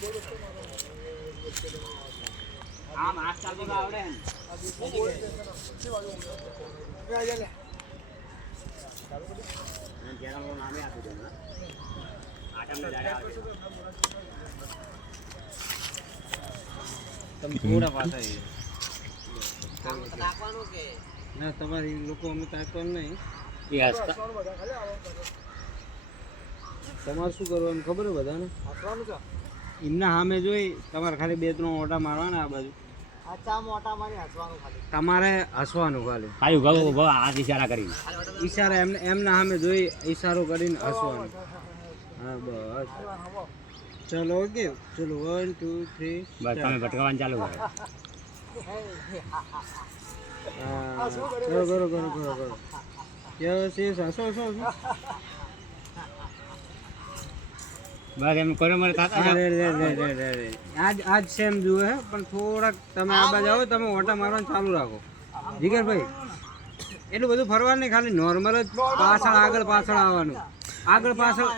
આ માસ ચાલતો તો આવડે ને જેના નામે આપી દે આટમને જાડે આવે તમે થોડા પાછા નાખવાનું કે ના તમારી લોકો અમે તાકવાનું નહીં તમારે શું કરવાનું ખબર છે બધાને હસવાનું છે એમના સામે જોઈ તમારે ખાલી 2-3 ઓટા મારવાના આ બાજુ તમારે હસવાનું ખાલી હાથ ઈશારા કરીને ઈશારા એમના સામે જોઈ ઈશારો કરીને હસવાનું હા બસ ચલો ઓકે ચલો 1 2 3 બસ તમે ભટકાવાનું ચાલુ કરો કરો કરો કરો કરો કરો યસ યસ હસો હસો બસ એમ કરો મારે થાતા આજ સેમ જુએ હે પણ થોડાક તમે આ બાજુ આવો તમે ઓટા મારવાનું ચાલુ રાખો જીગરભાઈ એટલું બધું ફરવાનું નહીં ખાલી નોર્મલ જ પાછળ આગળ પાછળ આવવાનું આગળ પાછળ